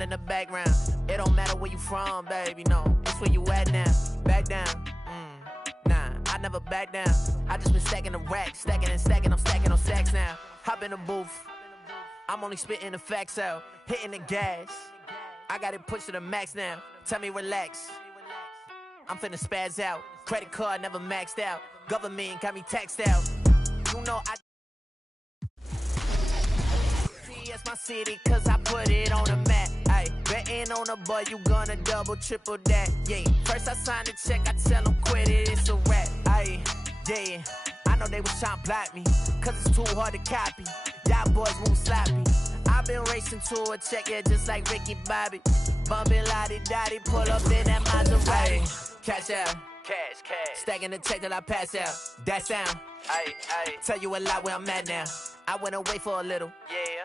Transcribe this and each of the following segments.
in the background. It don't matter where you from, baby, no. It's where you at now. Back down. Nah, I never back down. I just been stacking the racks, stacking and stacking. I'm stacking on stacks now. Hop in the booth. I'm only spitting the facts out. Hitting the gas. I got it pushed to the max now. Tell me relax. I'm finna spaz out. Credit card never maxed out. Government got me taxed out. You know I... It's my city, cause I put it on the map. Ayy, betting on a boy, you gonna double, triple that. Yeah, first I signed the check, I tell them quit it, it's a rap. Ayy, yeah, I know they was trying to block me, cause it's too hard to copy. Y'all boys move sloppy. I've been racing to a check, yeah, just like Ricky Bobby. Bumpin' lottie-dottie, pull up in that Maserati. Ayy, cash out. Cash. Stacking the check till I pass out. That sound. Ayy. Tell you a lot where I'm at now. I went away for a little.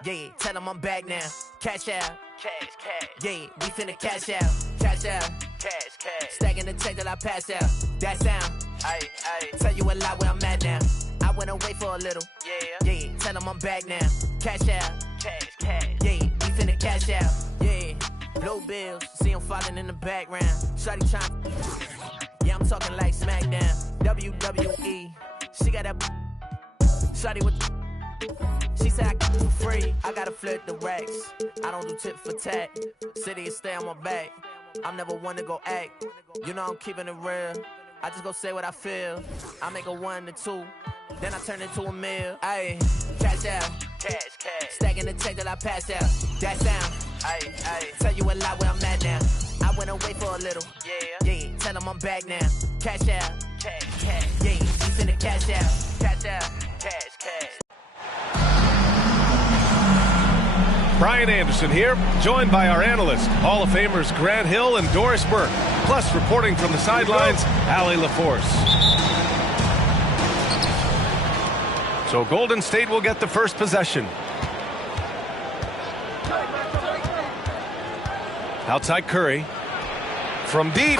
Yeah. Tell them I'm back now. Cash out. Cash. Yeah, we finna cash out. Cash out. Cash. Stacking the check till I pass out. That sound. Ayy. Tell you a lot where I'm at now. I went away for a little. Yeah. Tell them I'm back now. Cash out. Cash. Yeah, we finna cash out. Yeah. Blue bills. See them falling in the background. Shawty trying. Yeah, I'm talking like SmackDown, WWE. She got that shawty with. She said I get it for free. I gotta flip the racks. I don't do tit for tat. City is stay on my back. I'm never one to go act. You know I'm keeping it real. I just go say what I feel. I make a 1 to 2, then I turn into a meal. Ayy, cash out. Cash. Stacking the check till I pass out. That sound. Ayy. Tell you a lot where I'm at now. I went away for a little. Yeah. Tell them I'm back now. Cash out. Cash. Yeah, we finna cash out. Cash out. Cash. Brian Anderson here, joined by our analysts, Hall of Famers Grant Hill and Doris Burke. Plus, reporting from the sidelines, Allie LaForce. So Golden State will get the first possession. Outside Curry. From deep.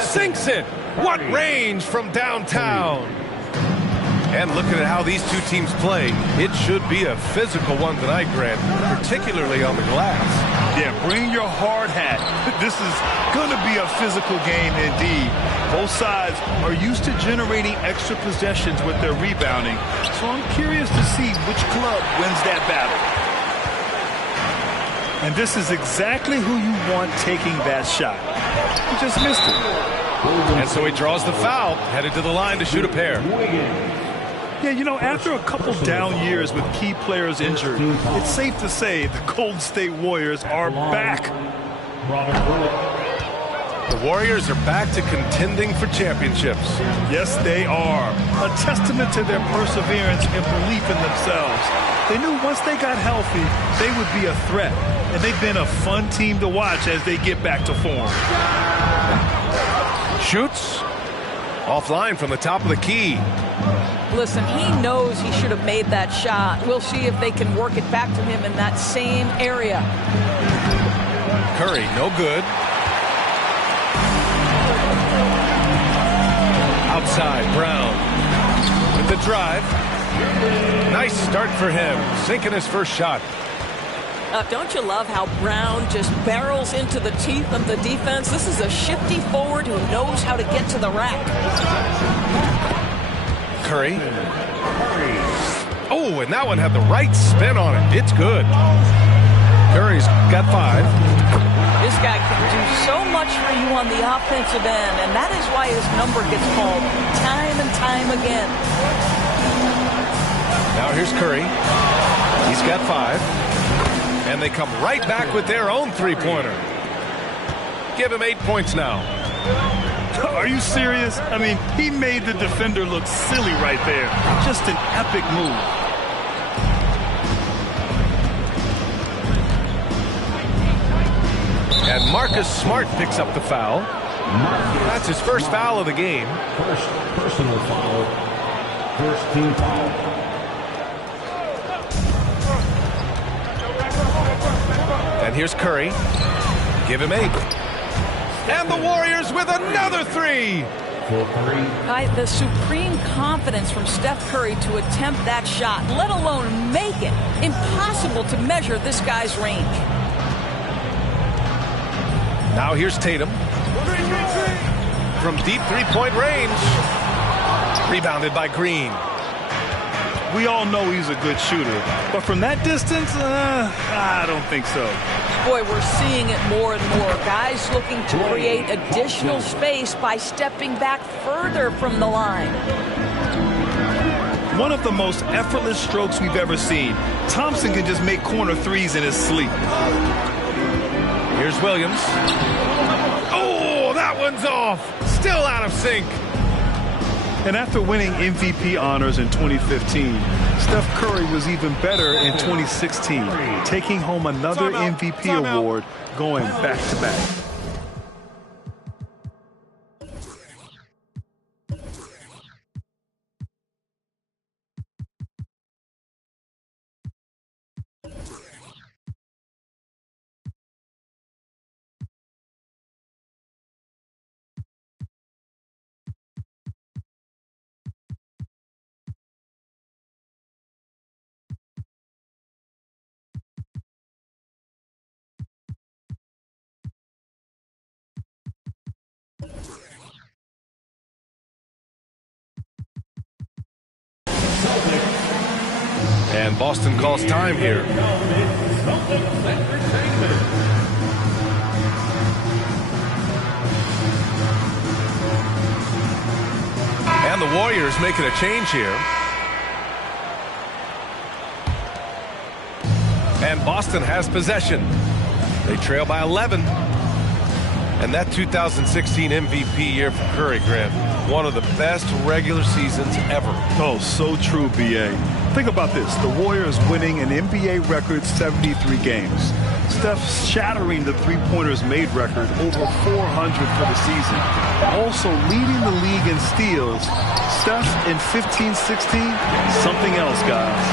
Sinks it. What range from downtown. And looking at how these two teams play, it should be a physical one tonight, Grant, particularly on the glass. Yeah, bring your hard hat. This is going to be a physical game indeed. Both sides are used to generating extra possessions with their rebounding, so I'm curious to see which club wins that battle. And this is exactly who you want taking that shot. He just missed it. And so he draws the foul, headed to the line to shoot a pair. Yeah, you know, after a couple down years with key players injured, it's safe to say the Golden State Warriors are back. The Warriors are back to contending for championships. Yes, they are. A testament to their perseverance and belief in themselves. They knew once they got healthy, they would be a threat. And they've been a fun team to watch as they get back to form. Shoots. Offline from the top of the key. Listen, he knows he should have made that shot. We'll see if they can work it back to him in that same area. Curry, no good. Outside, Brown with the drive. Nice start for him, sinking his first shot. Don't you love how Brown just barrels into the teeth of the defense? This is a shifty forward who knows how to get to the rack. Curry. Oh, and that one had the right spin on it. It's good. Curry's got 5. This guy can do so much for you on the offensive end, and that is why his number gets called time and time again. Now here's Curry. He's got 5. And they come right back with their own three-pointer. Give him 8 points now. Are you serious? I mean, he made the defender look silly right there. Just an epic move. And Marcus Smart picks up the foul. That's his first foul of the game. First personal foul. First team foul. And here's Curry. Give him 8. And the Warriors with another 3. The supreme confidence from Steph Curry to attempt that shot, let alone make it. Impossible to measure this guy's range. Now here's Tatum. From deep three-point range. Rebounded by Green. We all know he's a good shooter, but from that distance, I don't think so. Boy, we're seeing it more and more. Guys looking to create additional space by stepping back further from the line. One of the most effortless strokes we've ever seen. Thompson can just make corner threes in his sleep. Here's Williams. Oh, that one's off. Still out of sync. And after winning MVP honors in 2015, Steph Curry was even better in 2016, taking home another MVP award, going back-to-back. And Boston calls time here. And the Warriors making a change here. And Boston has possession. They trail by 11. And that 2016 MVP year for Curry, Grant, one of the best regular seasons ever. Oh, so true, B.A. Think about this. The Warriors winning an NBA record 73 games. Steph shattering the three-pointers made record, over 400 for the season. Also leading the league in steals. Steph in 15-16, something else, guys.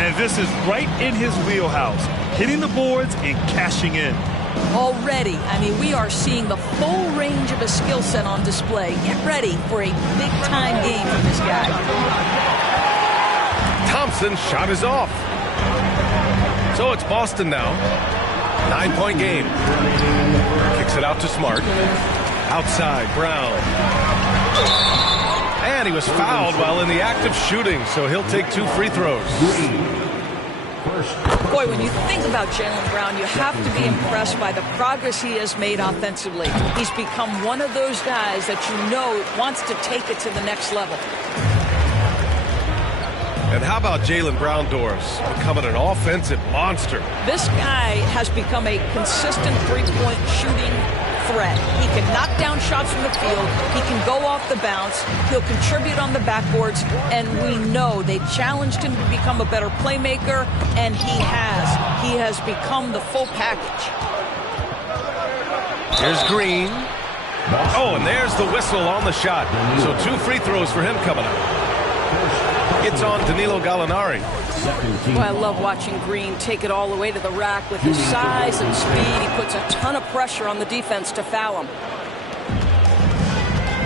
And this is right in his wheelhouse, hitting the boards and cashing in. Already, I mean, we are seeing the full range of a skill set on display. Get ready for a big-time game from this guy. Thompson's shot is off. So it's Boston now. 9-point game. Kicks it out to Smart. Outside, Brown. And he was fouled while in the act of shooting, so he'll take 2 free throws. Boy, when you think about Jaylen Brown, you have to be impressed by the progress he has made offensively. He's become one of those guys that you know wants to take it to the next level. And how about Jaylen Brown, Doris, becoming an offensive monster? This guy has become a consistent three-point shooting threat. He can knock down shots from the field. He can go off the bounce. He'll contribute on the backboards. And we know they challenged him to become a better playmaker, and he has. He has become the full package. Here's Green. Oh, and there's the whistle on the shot. So 2 free throws for him coming up. It's on Danilo Gallinari. Well, I love watching Green take it all the way to the rack with his size and speed. He puts a ton of pressure on the defense to foul him.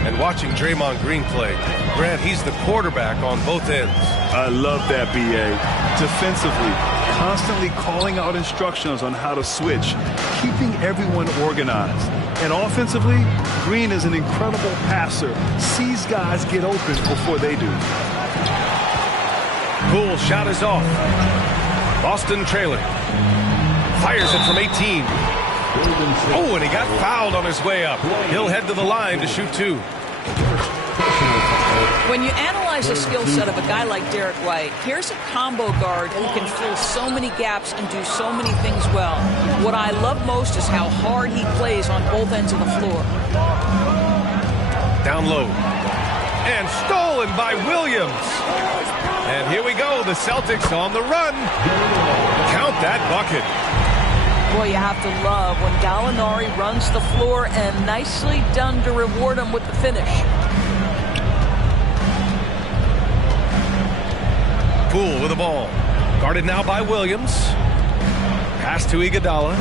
And watching Draymond Green play, Grant, he's the quarterback on both ends. I love that, B.A. Defensively, constantly calling out instructions on how to switch, keeping everyone organized. And offensively, Green is an incredible passer, sees guys get open before they do. Poole shot is off. Boston trailing. Fires it from 18. Oh, and he got fouled on his way up. He'll head to the line to shoot 2. When you analyze the skill set of a guy like Derek White, here's a combo guard who can fill so many gaps and do so many things well. What I love most is how hard he plays on both ends of the floor. Down low. And stolen by Williams. And here we go, the Celtics on the run. Count that bucket. Boy, you have to love when Gallinari runs the floor, and nicely done to reward him with the finish. Poole with the ball. Guarded now by Williams. Pass to Iguodala.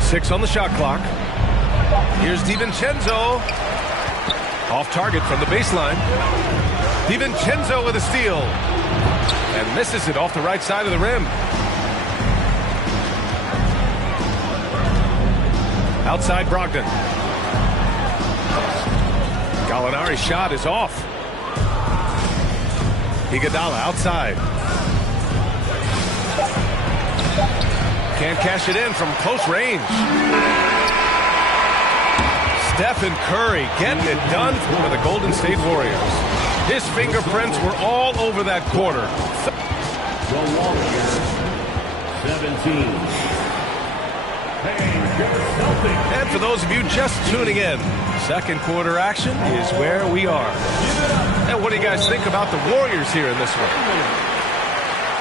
6 on the shot clock. Here's DiVincenzo. Off target from the baseline. DiVincenzo with a steal. And misses it off the right side of the rim. Outside Brogdon. Gallinari's shot is off. Iguodala outside. Can't cash it in from close range. Stephen Curry getting it done for the Golden State Warriors. His fingerprints were all over that quarter. The Warriors, 17. And for those of you just tuning in, second quarter action is where we are. And what do you guys think about the Warriors here in this one?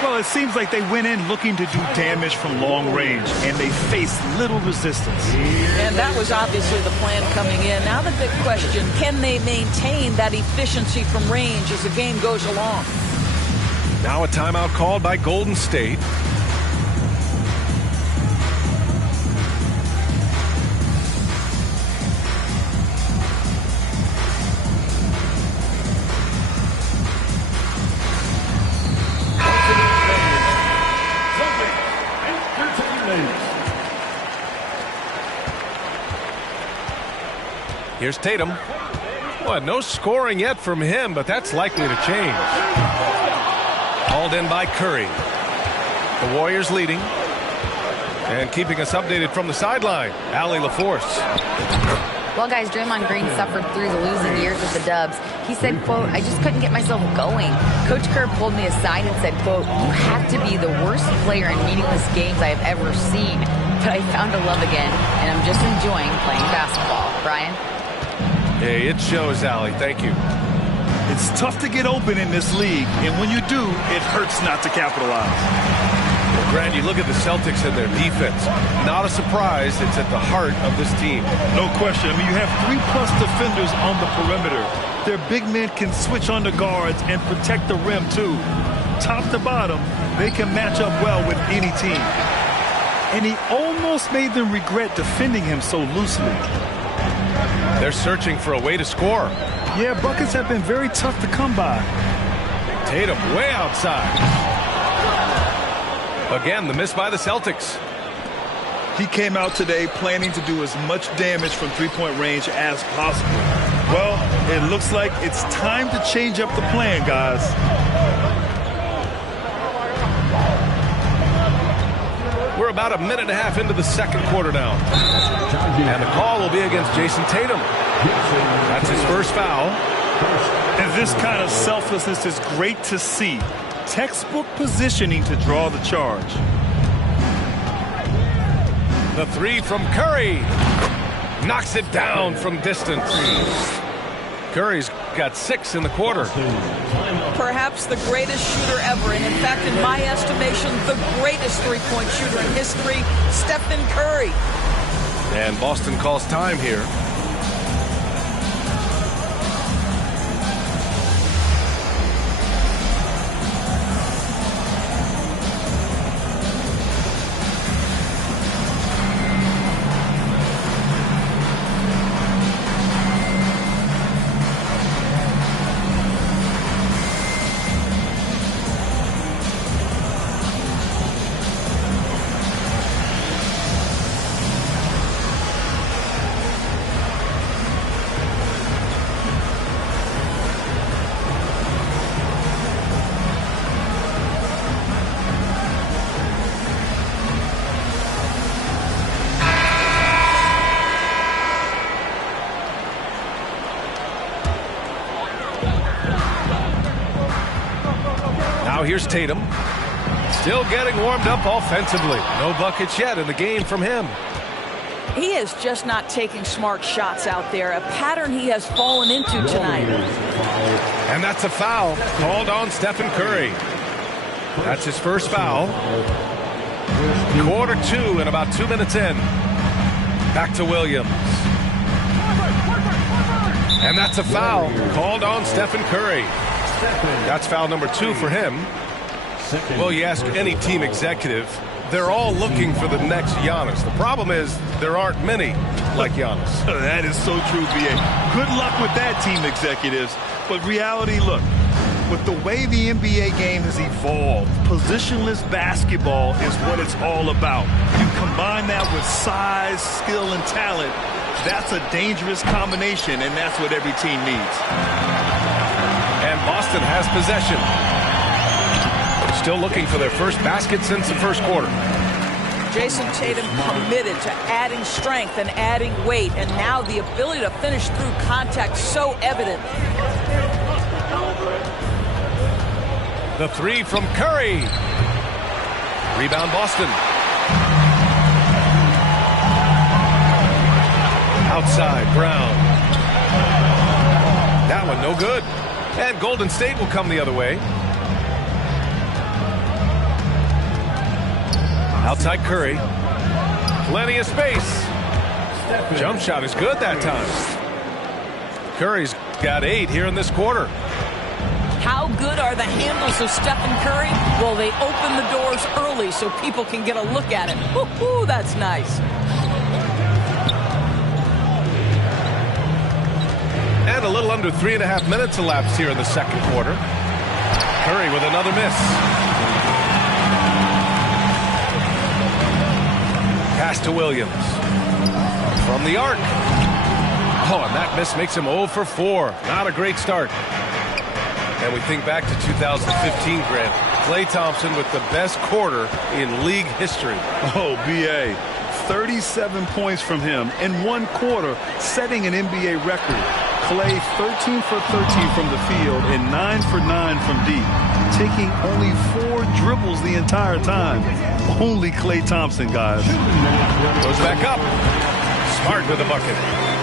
Well, it seems like they went in looking to do damage from long range, and they faced little resistance. And that was obviously the plan coming in. Now the big question, can they maintain that efficiency from range as the game goes along? Now a timeout called by Golden State. Here's Tatum. Well, no scoring yet from him, but that's likely to change. Called in by Curry. The Warriors leading. And keeping us updated from the sideline, Allie LaForce. Well, guys, Draymond Green suffered through the losing years with the Dubs. He said, quote, "I just couldn't get myself going." Coach Kerr pulled me aside and said, quote, "You have to be the worst player in meaningless games I have ever seen. But I found a love again, and I'm just enjoying playing basketball." Brian? Hey, it shows, Allie. Thank you. It's tough to get open in this league, and when you do, it hurts not to capitalize. Well, Grant, you look at the Celtics and their defense. Not a surprise. It's at the heart of this team. No question. I mean, you have 3+ defenders on the perimeter. Their big men can switch on the guards and protect the rim, too. Top to bottom, they can match up well with any team. And he almost made them regret defending him so loosely. They're searching for a way to score. Yeah, buckets have been very tough to come by. Tatum way outside. Again, the miss by the Celtics. He came out today planning to do as much damage from three-point range as possible. Well, it looks like it's time to change up the plan, guys. We're about a minute and a half into the second quarter now. And the call will be against Jason Tatum. That's his first foul. And this kind of selflessness is great to see. Textbook positioning to draw the charge. The three from Curry. Knocks it down from distance. Curry's got 6 in the quarter. Perhaps the greatest shooter ever, and in fact, in my estimation, the greatest three-point shooter in history, Stephen Curry. And Boston calls time here. Here's Tatum. Still getting warmed up offensively. No buckets yet in the game from him. He is just not taking smart shots out there, a pattern he has fallen into tonight. And that's a foul called on Stephen Curry. That's his first foul. Quarter 2 and about 2 minutes in. Back to Williams. And that's a foul called on Stephen Curry. That's foul number 2 for him. Well, you ask any team executive, they're all looking for the next Giannis. The problem is there aren't many like Giannis. That is so true, B.A. Good luck with that, team executives. But reality, look, With the way the NBA game has evolved, positionless basketball is what it's all about. You combine that with size, skill, and talent, that's a dangerous combination, and that's what every team needs. And Boston has possession. Still looking for their first basket since the first quarter. Jason Tatum committed to adding strength and adding weight, and now the ability to finish through contact so evident. The three from Curry. Rebound Boston. Outside, Brown. That one no good. And Golden State will come the other way. Outside Curry. Plenty of space. Jump shot is good that time. Curry's got 8 here in this quarter. How good are the handles of Stephen Curry? Well, they open the doors early so people can get a look at it. Woo-hoo, that's nice. And a little under 3.5 minutes elapsed here in the second quarter. Curry with another miss. Pass to Williams. From the arc. Oh, and that miss makes him 0 for 4. Not a great start. And we think back to 2015, Grant. Klay Thompson with the best quarter in league history. Oh, B.A. 37 points from him in one quarter, setting an NBA record. Klay 13 for 13 from the field and 9 for 9 from deep, taking only 4 dribbles the entire time. Only Klay Thompson, guys. Goes back up. Smart with the bucket.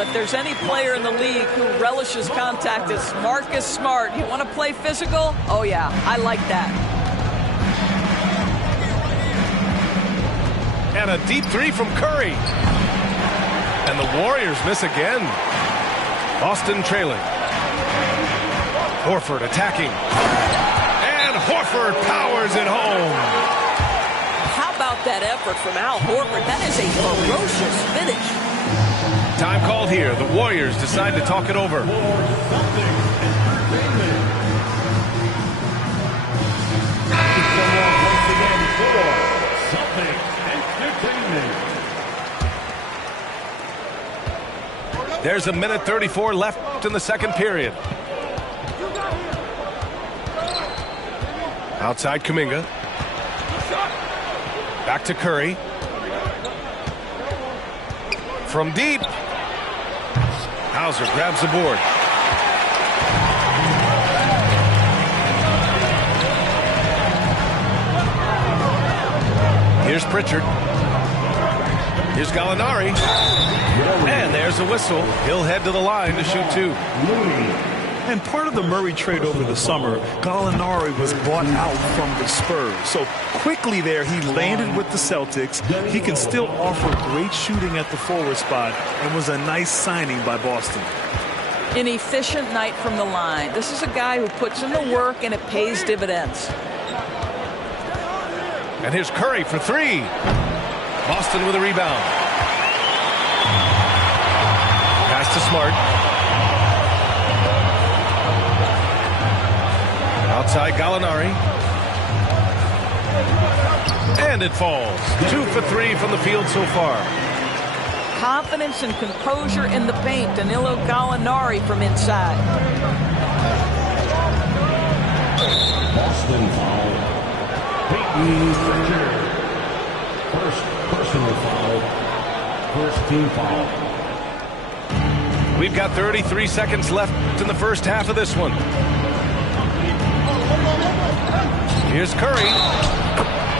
Well, if there's any player in the league who relishes contact, it's Marcus Smart. You want to play physical? Oh, yeah, I like that. And a deep three from Curry. And the Warriors miss again. Boston trailing. Horford attacking. And Horford powers it home. How about that effort from Al Horford? That is a ferocious finish. Time called here. The Warriors decide to talk it over. There's a minute 34 left in the second period. Outside Kuminga. Back to Curry. From deep. Hauser grabs the board. Here's Pritchard. Here's Gallinari. And there's a whistle. He'll head to the line to shoot two. And part of the Murray trade over the summer, Gallinari was bought out from the Spurs. So quickly there, he landed with the Celtics. He can still offer great shooting at the forward spot and was a nice signing by Boston. An efficient night from the line. This is a guy who puts in the work and it pays dividends. And here's Curry for three. Boston with a rebound. Pass to Smart. Outside Gallinari. And it falls. 2 for 3 from the field so far. Confidence and composure in the paint. Danilo Gallinari from inside. Boston foul. Peyton Pritchard. First personal foul. First team foul. We've got 33 seconds left in the first half of this one. Here's Curry.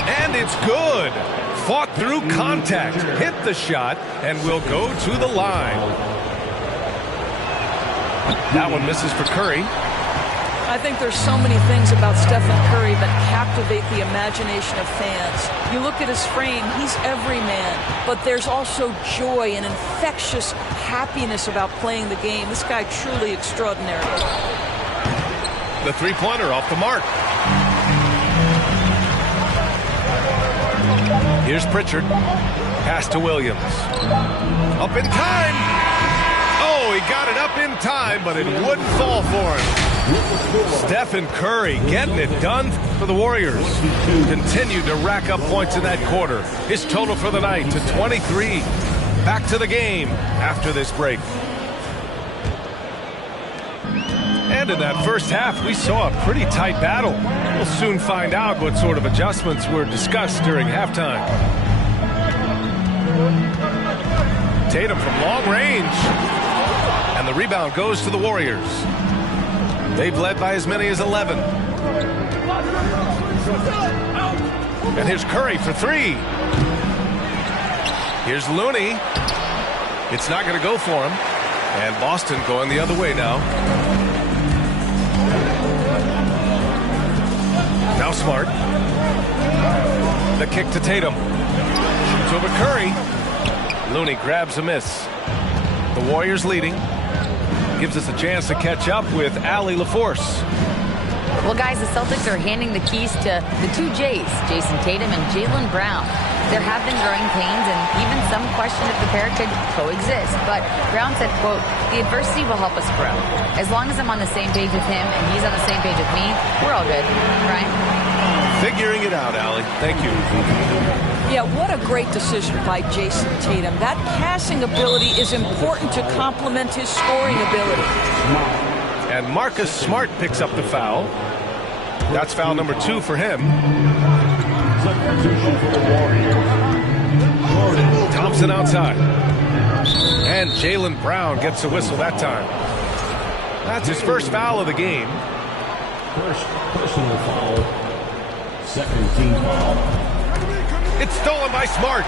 And it's good. Fought through contact. Hit the shot and will go to the line. That one misses for Curry. I think there's so many things about Stephen Curry that captivate the imagination of fans. You look at his frame, he's every man, but there's also joy and infectious happiness about playing the game. This guy truly extraordinary. The three-pointer off the mark. Here's Pritchard. Pass to Williams. Up in time. Oh, he got it up in time, but it wouldn't fall for him. Stephen Curry getting it done for the Warriors. Continued to rack up points in that quarter. His total for the night to 23. Back to the game after this break. And in that first half, we saw a pretty tight battle. We'll soon find out what sort of adjustments were discussed during halftime. Tatum from long range. And the rebound goes to the Warriors. They've led by as many as 11. And here's Curry for three. Here's Looney. It's not going to go for him. And Boston going the other way now. Now Smart. The kick to Tatum. Shoots over Curry. Looney grabs a miss. The Warriors leading. Gives us a chance to catch up with Allie LaForce. Well, guys, the Celtics are handing the keys to the two J's, Jason Tatum and Jaylen Brown. There have been growing pains and even some question if the pair could coexist. But Brown said, quote, "The adversity will help us grow. As long as I'm on the same page with him and he's on the same page with me, we're all good." Right? Figuring it out, Allie. Thank you. Yeah, what a great decision by Jason Tatum. That passing ability is important to complement his scoring ability. And Marcus Smart picks up the foul. That's foul number 2 for him. Thompson outside. And Jaylen Brown gets a whistle that time. That's his first foul of the game. First personal foul. Second team foul. It's stolen by Smart.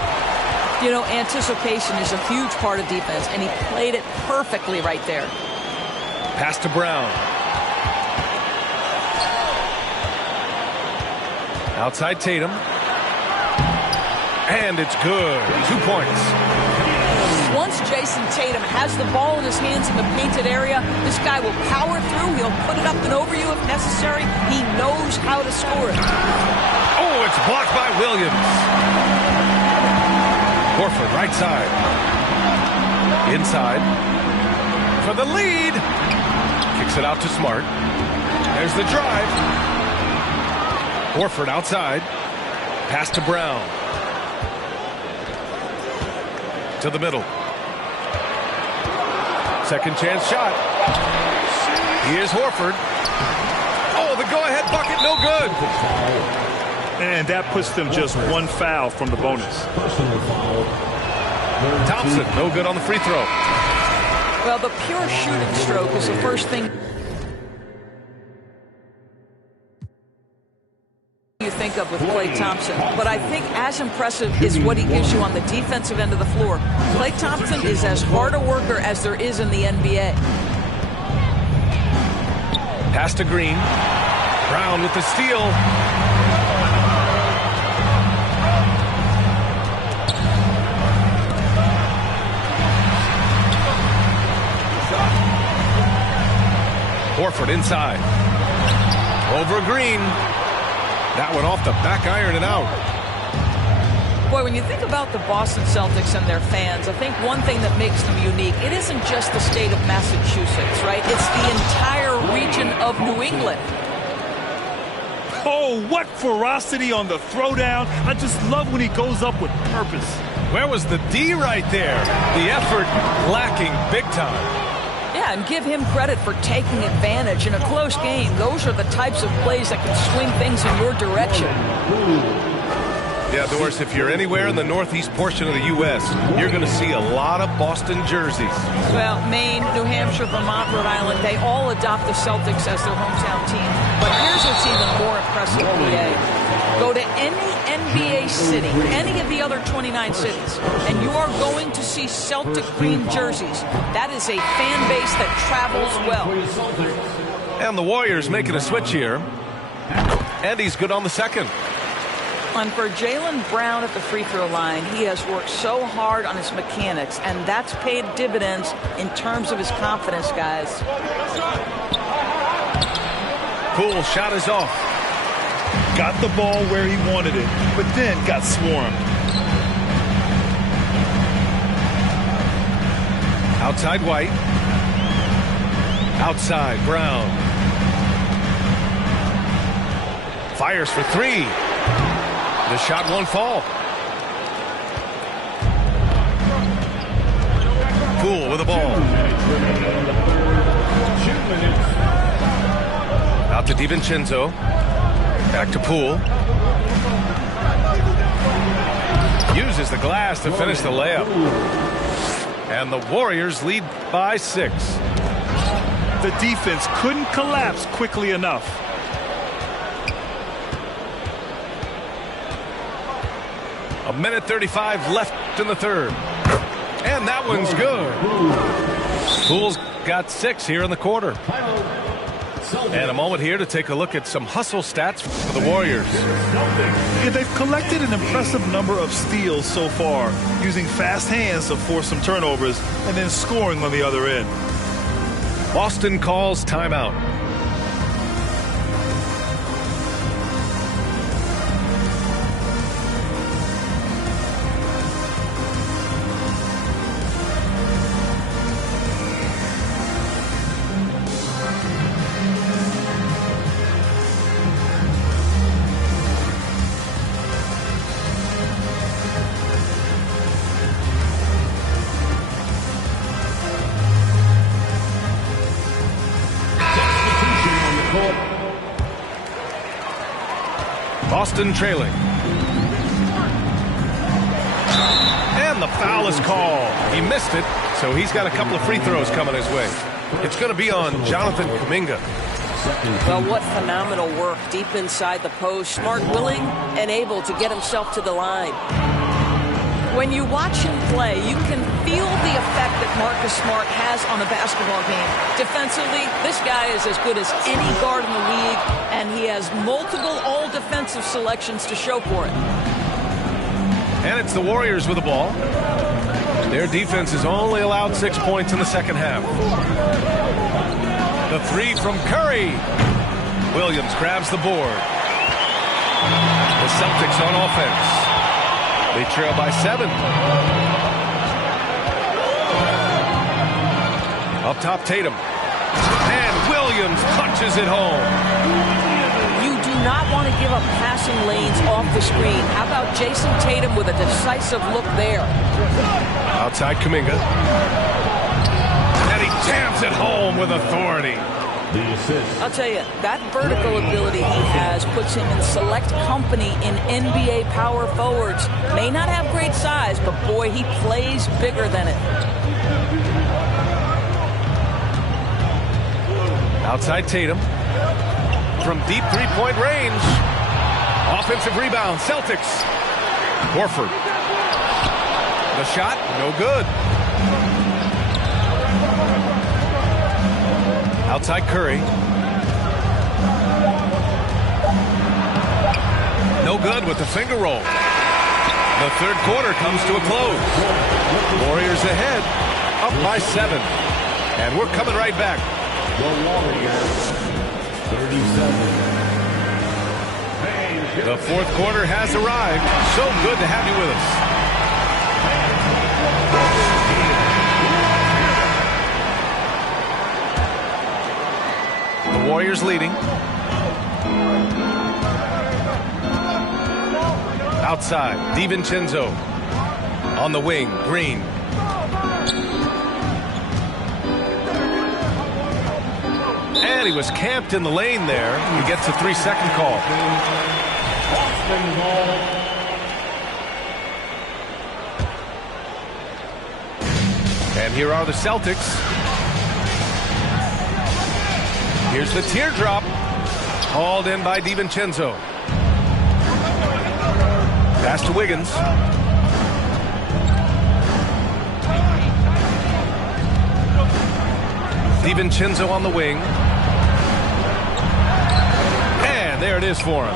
You know, anticipation is a huge part of defense, and he played it perfectly right there. Pass to Brown. Outside Tatum. And it's good. 2 points. Once Jason Tatum has the ball in his hands in the painted area, this guy will power through. He'll put it up and over you if necessary. He knows how to score it. Oh, it's blocked by Williams. Horford, right side. Inside. For the lead. Kicks it out to Smart. There's the drive. Horford outside. Pass to Brown. To the middle. Second chance shot. Here's Horford. Oh, the go-ahead bucket, no good. And that puts them just 1 foul from the bonus. Thompson, no good on the free throw. Well, the pure shooting stroke is the first thing you think of with Klay Thompson, but I think as impressive is what he gives you on the defensive end of the floor. Klay Thompson is as hard a worker as there is in the NBA. Pass to Green. Brown with the steal. Horford inside. Over Green. That one off the back iron and out. Boy, when you think about the Boston Celtics and their fans, I think one thing that makes them unique, it isn't just the state of Massachusetts, right? It's the entire region of New England. Oh, what ferocity on the throwdown. I just love when he goes up with purpose. Where was the D right there? The effort lacking big time. Yeah, and give him credit for taking advantage in a close game. Those are the types of plays that can swing things in your direction. Yeah, Doris, if you're anywhere in the northeast portion of the U.S., you're going to see a lot of Boston jerseys. Well, Maine, New Hampshire, Vermont, Rhode Island, they all adopt the Celtics as their hometown team. But here's what's even more impressive, PA. Go to any NBA city, any of the other 29 cities, and you are going to see Celtic green jerseys. That is a fan base that travels well. And the Warriors making a switch here. And he's good on the second. And for Jaylen Brown at the free throw line, he has worked so hard on his mechanics, and that's paid dividends in terms of his confidence, guys. Poole shot is off. Got the ball where he wanted it, but then got swarmed. Outside White. Outside Brown. Fires for three. The shot won't fall. Poole with the ball. Out to DiVincenzo. Back to Poole. Uses the glass to finish the layup. And the Warriors lead by 6. The defense couldn't collapse quickly enough. A minute 35 left in the third. And that one's good. Poole's got 6 here in the quarter. And a moment here to take a look at some hustle stats for the Warriors. Yeah, they've collected an impressive number of steals so far, using fast hands to force some turnovers and then scoring on the other end. Boston calls timeout. Boston trailing. And the foul is called. He missed it, so he's got a couple of free throws coming his way. It's going to be on Jonathan Kuminga. Well, what phenomenal work deep inside the post. Smart, willing, and able to get himself to the line. When you watch him play, you can feel the effect that Marcus Smart has on a basketball game. Defensively, this guy is as good as any guard in the league, and he has multiple all-defensive selections to show for it. And it's the Warriors with the ball. Their defense has only allowed 6 points in the second half. The three from Curry. Williams grabs the board. The Celtics on offense. They trail by 7. Up top, Tatum. And Williams punches it home. You do not want to give up passing lanes off the screen. How about Jason Tatum with a decisive look there? Outside Kuminga. And he jams it home with authority. I'll tell you, that vertical ability he has puts him in select company in NBA power forwards. May not have great size, but boy, he plays bigger than it. Outside Tatum. From deep three-point range. Offensive rebound, Celtics. Horford. The shot, no good. Outside Curry. No good with the finger roll. The third quarter comes to a close. Warriors ahead, up by 7. And we're coming right back. The Warriors, 37. The fourth quarter has arrived. So good to have you with us. The Warriors leading. Outside, DiVincenzo. On the wing, Green. And he was camped in the lane there. He gets a 3-second call. And here are the Celtics. Here's the teardrop. Hauled in by DiVincenzo. Pass to Wiggins. DiVincenzo on the wing. And there it is for him.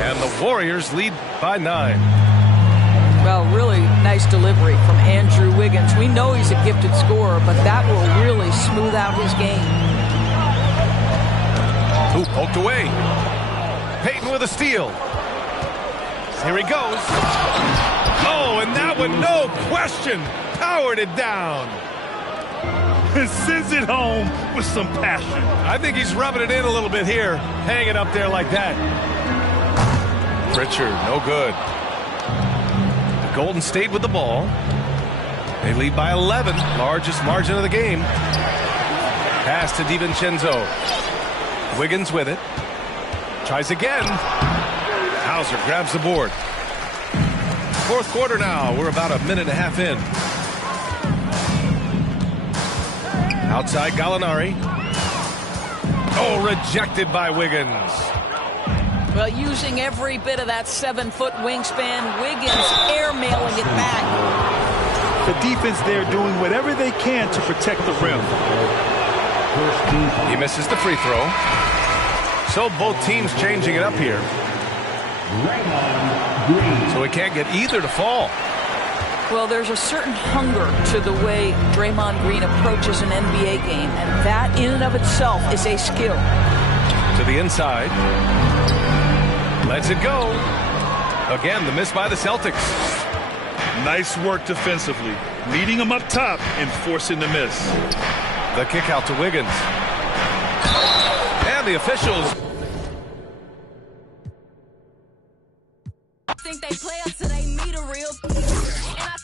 And the Warriors lead by 9. Well, really nice delivery from Andrew Wiggins. We know he's a gifted scorer, but that will really smooth out his game. Ooh, poked away. Payton with a steal. Here he goes. Oh, and that one, no question, powered it down. Sends it home with some passion. I think he's rubbing it in a little bit here, hanging up there like that. Pritchard, no good. Golden State with the ball. They lead by 11, largest margin of the game. Pass to DiVincenzo. Wiggins with it. Tries again. Hauser grabs the board. Fourth quarter now. We're about a minute and a half in. Outside Gallinari. Oh, rejected by Wiggins. Well, using every bit of that 7-foot wingspan, Wiggins airmailing it back. The defense there doing whatever they can to protect the rim. He misses the free throw. So both teams changing it up here. So he can't get either to fall. Well, there's a certain hunger to the way Draymond Green approaches an NBA game, and that in and of itself is a skill. To the inside. Lets it go. Again, the miss by the Celtics. Nice work defensively. Meeting them up top and forcing the miss. The kick out to Wiggins. And the officials. Think they play us till they meet a real. And I